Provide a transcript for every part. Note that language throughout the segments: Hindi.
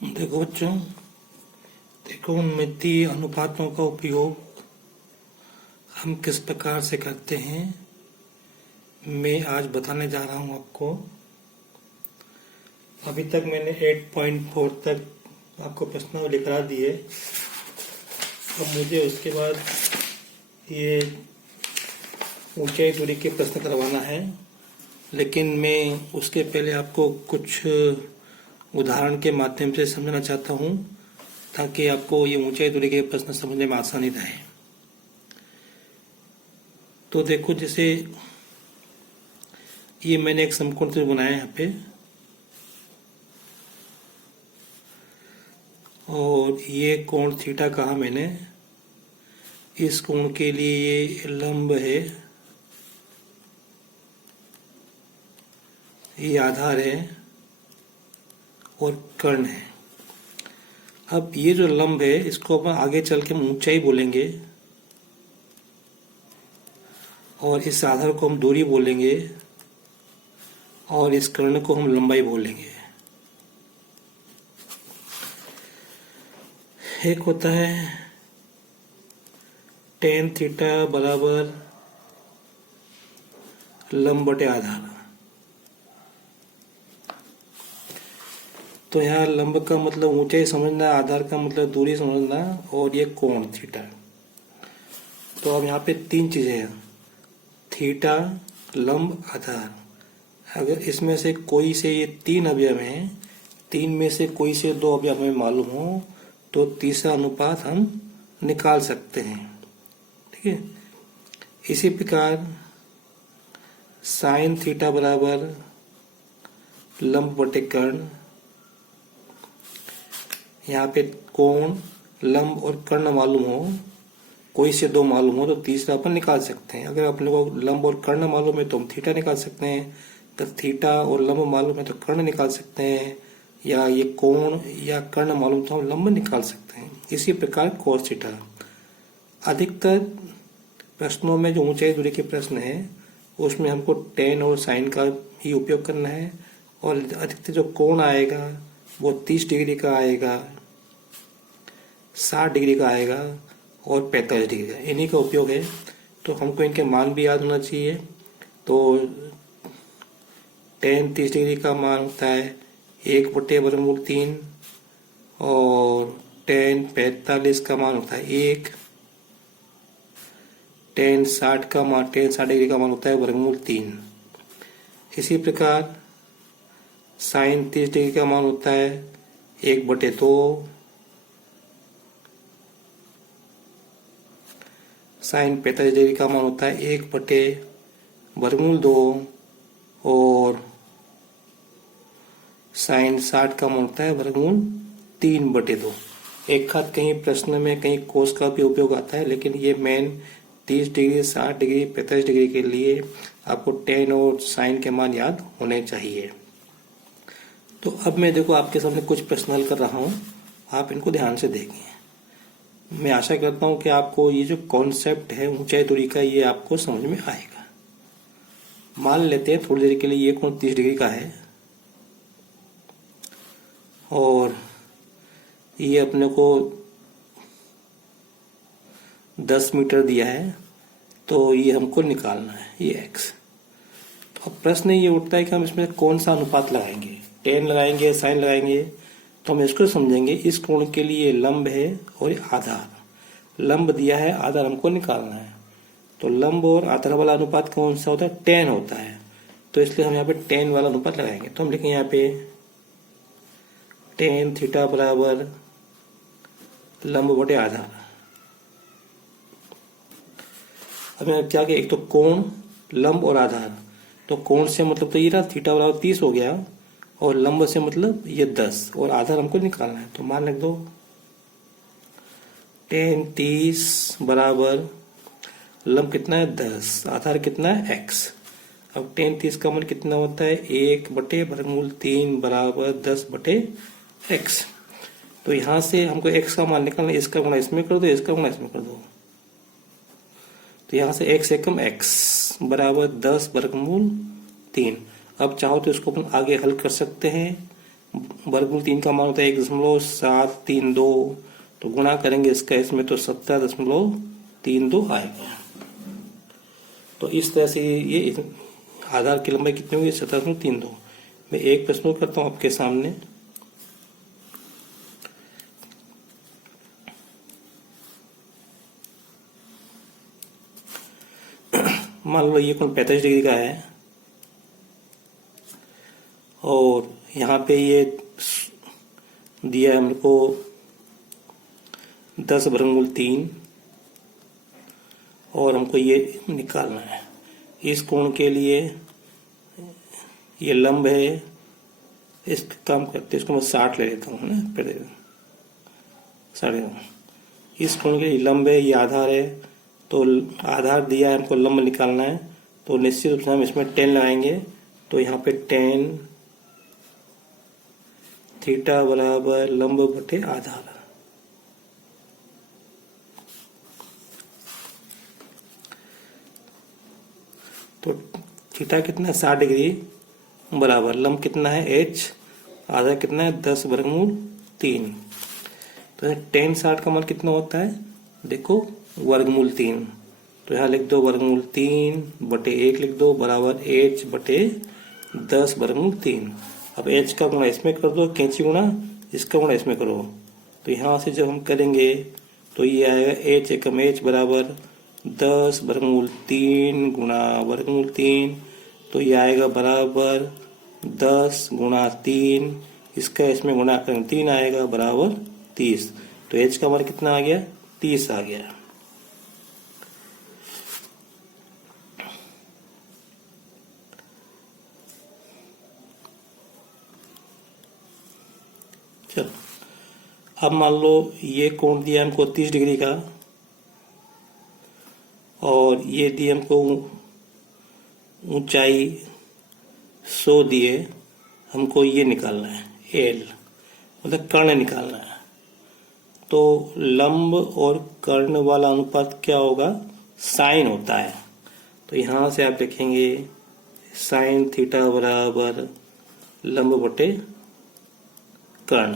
देखो बच्चों, त्रिकोणमितीय अनुपातों का उपयोग हम किस प्रकार से करते हैं मैं आज बताने जा रहा हूं आपको। अभी तक मैंने 8.4 तक आपको प्रश्नावली करा दी है। अब मुझे उसके बाद ये ऊंचाई दूरी के प्रश्न करवाना है, लेकिन मैं उसके पहले आपको कुछ उदाहरण के माध्यम से समझना चाहता हूं ताकि आपको ये ऊंचाई दूरी के प्रश्न समझने में आसानी रहे। तो देखो, जैसे ये मैंने एक समकोण त्रिभुज बनाया यहाँ पे, और ये कोण थीटा कहा मैंने। इस कोण के लिए ये लंब है, ये आधार है और कर्ण है। अब ये जो लंब है इसको अपन आगे चल के हम ऊंचाई बोलेंगे, और इस आधार को हम दूरी बोलेंगे, और इस कर्ण को हम लंबाई बोलेंगे। एक होता है tan थीटा बराबर लंब बटे आधार। तो यहाँ लंब का मतलब ऊंचाई समझना, आधार का मतलब दूरी समझना, और ये कोण थीटा। तो अब यहाँ पे तीन चीजें हैं, थीटा, लंब, आधार। अगर इसमें से कोई से ये तीन अवयव हैं, तीन में से कोई से दो अवयव हमें मालूम हो तो तीसरा अनुपात हम निकाल सकते हैं। ठीक है। इसी प्रकार साइन थीटा बराबर लंब बटे कर्ण। यहाँ पे कोण, लंब और कर्ण मालूम हो, कोई से दो मालूम हो तो तीसरा अपन निकाल सकते हैं। अगर अपने को लंब और कर्ण मालूम है तो हम थीटा निकाल सकते हैं, अगर थीटा और लंब मालूम है तो कर्ण निकाल सकते हैं, या ये कोण या कर्ण मालूम तो हम लंब निकाल सकते हैं। इसी प्रकार cos थीटा। अधिकतर प्रश्नों में जो ऊंचाई दूरी के प्रश्न है उसमें हमको tan और sin का ही उपयोग करना है, और अधिकतर जो कोण आएगा वो 30 डिग्री का आएगा, 60 डिग्री का आएगा और 45 डिग्री का, इन्हीं का उपयोग है। तो हमको इनके मान भी याद होना चाहिए। तो tan 30 डिग्री का मान होता है 1/√3, और tan 45 का मान होता है 1, tan 60 डिग्री का मान होता है √3। इसी प्रकार साइन 30 डिग्री का मान होता है 1/2, साइन 45 डिग्री का मान होता है 1/√2, और साइन 60 का मान होता है √3/2। एक हाथ कहीं प्रश्न में कहीं कोस का भी उपयोग आता है, लेकिन ये मेन 30 डिग्री, 60 डिग्री, 45 डिग्री के लिए आपको tan और साइन के मान याद होने चाहिए। तो अब मैं देखो आपके सामने कुछ प्रश्न हल कर रहा हूं, आप इनको ध्यान से देखें। मैं आशा करता हूं कि आपको ये जो कॉन्सेप्ट है ऊंचाई दूरी का ये आपको समझ में आएगा। मान लेते हैं थोड़ी देर के लिए ये कोण 30 डिग्री का है, और ये अपने को 10 मीटर दिया है, तो ये हमको निकालना है, ये x। तो अब प्रश्न ये उठता है कि हम इसमें कौन सा अनुपात लगाएंगे, tan लगाएंगे, साइन लगाएंगे। तो हम इसको समझेंगे। इस कोण के लिए लंब है और आधार, लंब दिया है, आधार हमको निकालना है। तो लंब और आधार वाला अनुपात कौन सा होता है, tan होता है। तो इसलिए हम यहाँ पे tan वाला अनुपात लगाएंगे। तो हम लिखेंगे यहाँ पे tan थीटा बराबर लंब बटे आधार। अब यहाँ क्या किया, एक तो कोण, लंब और आधार। तो कोण से मतलब तो ये रहा थीटा बराबर 30 हो गया, और लंब से मतलब ये 10, और आधार हमको निकालना है। तो मान लिख दो tan 30 बराबर लंब कितना है 10, आधार कितना है x। अब tan 30 का मान कितना होता है 1/√3 बराबर 10/x। तो यहां से हमको x का मान निकालना है, इसका गुणा इसमें कर दो, इसका गुणा इसमें कर दो। तो यहां से x एकम x बराबर 10/3। अब चाहो तो इसको अपन आगे हल कर सकते हैं, वर्गमूल 3 का मान होता है 1.732, तो गुणा करेंगे इसका इसमें तो 17.32 आएगा। तो इस तरह से ये आधार की लंबाई कितनी हुई? 17.32। मैं एक प्रश्न करता हूं आपके सामने। मान लो ये कोण 45 डिग्री का है और यहाँ पे ये दिया है हमको 10√3 और हमको ये निकालना है। इस कोण के लिए ये लंब है, इस काम करते इसको मैं 60 ले लेता हूँ ना, फिर 60। इस कोण के लिए लंब है, ये आधार है, तो आधार दिया है हमको लंब निकालना है, तो निश्चित रूप से हम इसमें 10 लगाएंगे। तो यहाँ पे 10 थीटा बराबर लंब बटे आधार। तो थीटा कितना है? 60 डिग्री बराबर लंब कितना है? h, आधार कितना है? 10√3। तो 10 60 का मान कितना होता है? देखो वर्गमूल 3, तो यहाँ लिख दो वर्गमूल 3 बटे 1 लिख दो बराबर h बटे 10√3। अब h का गुणा इसमें कर दो, कैंची गुणा इसका गुणा इसमें करो, तो यहाँ से जब हम करेंगे तो ये आएगा h एकम h बराबर 10√3 गुणा वर्गमूल 3, तो ये आएगा बराबर 10 गुणा 3, इसका इसमें गुणा करेंगे 3 आएगा बराबर 30। तो h का मान कितना आ गया? 30 आ गया। चलो अब मान लो ये कोण दिया हमको 30 डिग्री का और ये दिए हमको ऊंचाई 100 दिए, हमको ये निकालना है एल, मतलब कर्ण निकालना है। तो लंब और कर्ण वाला अनुपात क्या होगा? साइन होता है। तो यहाँ से आप लिखेंगे साइन थीटा बराबर लंब बटे कर्ण।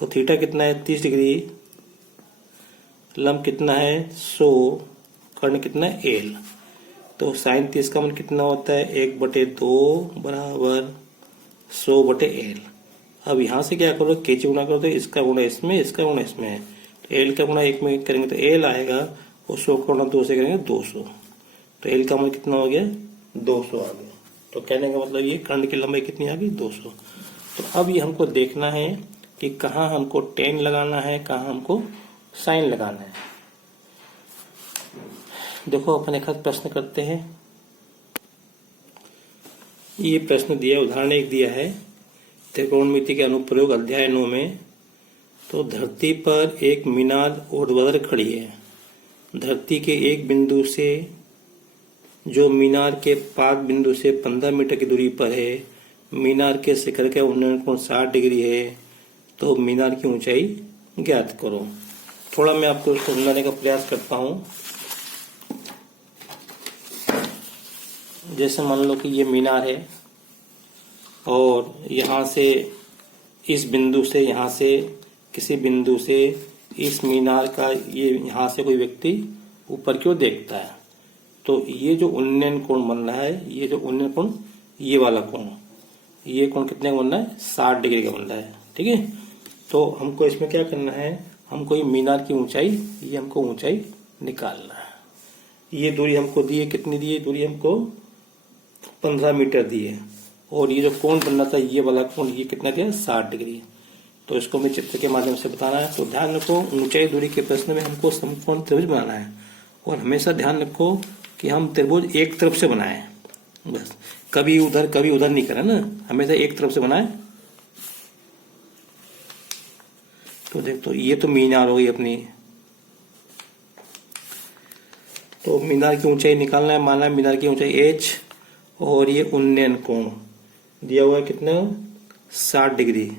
तो थीटा कितना है? 30 डिग्री, लंब कितना है? 100, कर्ण कितना है? एल। तो साइन 30 का मान कितना होता है? 1/2 बराबर 100/L। अब यहाँ से क्या करो? कैंची गुणा करो, तो इसका गुणा इसमें, इसका गुणा इसमें है, तो एल का गुणा 1 में करेंगे तो एल आएगा और 100 का गुणा 2 से करेंगे 200, तो एल का मान कितना हो गया? 200 आ गया। तो कहने का मतलब ये कर्ण की लंबाई कितनी आ गई? 200। तो अब ये हमको देखना है कि कहाँ हमको tan लगाना है, कहाँ हमको साइन लगाना है। देखो अपन एक प्रश्न करते हैं। ये प्रश्न दिया, उदाहरण एक दिया है त्रिकोणमिति के अनुप्रयोग अध्याय 9 में। तो धरती पर एक मीनार ऊर्ध्वाधर खड़ी है। धरती के एक बिंदु से जो मीनार के पाद बिंदु से 15 मीटर की दूरी पर है, मीनार के शिखर का उन्नयन कोण 60 डिग्री है, तो मीनार की ऊंचाई ज्ञात करो। थोड़ा मैं आपको समझाने का प्रयास करता हूं। जैसे मान लो कि ये मीनार है और यहाँ से इस बिंदु से, यहाँ से किसी बिंदु से इस मीनार का ये यहाँ से कोई व्यक्ति ऊपर की ओर देखता है, तो ये जो उन्नयन कोण बन रहा है, ये जो उन्नयन कोण, ये वाला कोण, ये कोण कितने का बन रहा है? 60 डिग्री का बन रहा है। ठीक है, तो हमको इसमें क्या करना है? हमको ये मीनार की ऊंचाई, ये हमको ऊंचाई निकालना है। ये दूरी हमको दी है, कितनी दी है? दूरी हमको 15 मीटर दी है, और ये जो कोण बनना था, ये वाला कोण, ये कितना दिया? 60 डिग्री। तो इसको मैं चित्र के माध्यम से बताना है। तो ध्यान रखो, ऊंचाई दूरी के प्रश्न में हमको समकोण त्रिभुज बनाना है, और हमेशा ध्यान रखो कि हम त्रिभुज एक तरफ से बनाए, बस कभी उधर नहीं करें ना, हमेशा एक तरफ से बनाए। तो देख, तो ये तो मीनार हो गई अपनी। तो मीनार की ऊंचाई निकालना है, माना मीनार की ऊंचाई h, और ये उन्नयन कोण दिया हुआ है कितना? 60 डिग्री,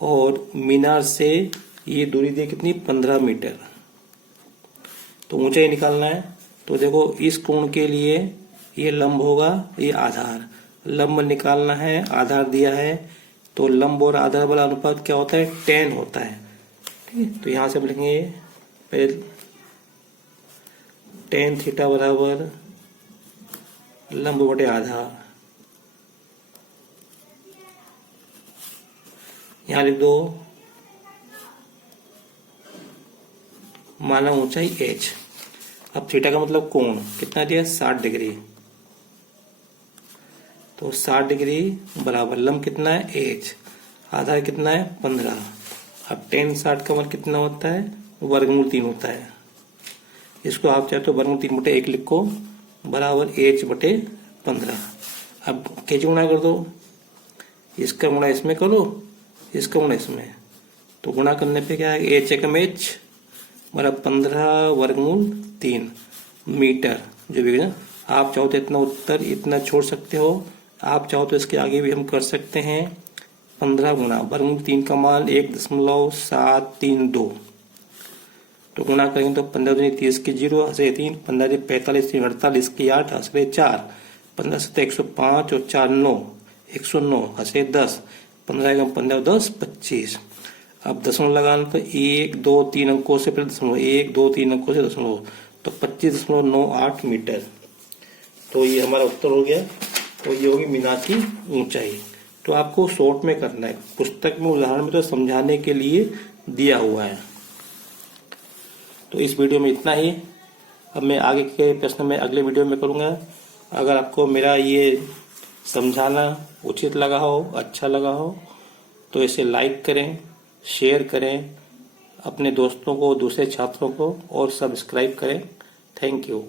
और मीनार से ये दूरी दी कितनी? 15 मीटर। तो ऊंचाई निकालना है। तो देखो, इस कोण के लिए ये लंब होगा, ये आधार, लंब निकालना है, आधार दिया है, तो लंब और आधार वाला अनुपात क्या होता है, 10 होता है। ठीक है, तो यहां से हम लिखेंगे पहले tan थीटा बराबर लंब बटे आधार। यहां लिख दो माना ऊंचाई h। अब थीटा का मतलब कोण कितना दिया, 60 डिग्री। तो 60 डिग्री बराबर लंब कितना है, h, आधार कितना है, 15। अब tan 60 का मान कितना होता है, वर्गमूल 3 होता है। इसको आप चाहे तो वर्गमूल 3 बटे 1 लिखो बराबर h बटे 15। अब कैसे गुणा कर दो, इसका गुणा इसमें करो, इसका गुणा इसमें, तो गुणा करने पे क्या है, h एकम h बराबर 15 वर्गमूल 3 मीटर जो भी है। आप चाहो तो इतना उत्तर इतना छोड़ सकते हो, आप चाहो तो इसके आगे भी हम कर सकते हैं। 15 गुणा वर्गमूल 3 का मान 1.732, तो गुणा करेंगे तो 15 दूनी 30 की 0 हंसे 3, 15 दूनी 45 3 48 की 8 हंसे 4, 15 से 105 और 4 9 109 हंसे 10, 15 का 15 10 25। अब दशमलव लगाना तो 1 2 3 अंकों से पहले दशमलव, 1 2 3 अंकों से दशमलव, तो 25.98 मीटर। तो ये हमारा उत्तर हो गया। तो ये होगी मीनार की ऊंचाई। तो आपको शॉर्ट में करना है, पुस्तक में उदाहरण में तो समझाने के लिए दिया हुआ है। तो इस वीडियो में इतना ही। अब मैं आगे के प्रश्न में अगले वीडियो में करूंगा। अगर आपको मेरा ये समझाना उचित लगा हो, अच्छा लगा हो, तो इसे लाइक करें, शेयर करें अपने दोस्तों को, दूसरे छात्रों को, और सब्सक्राइब करें। Thank you.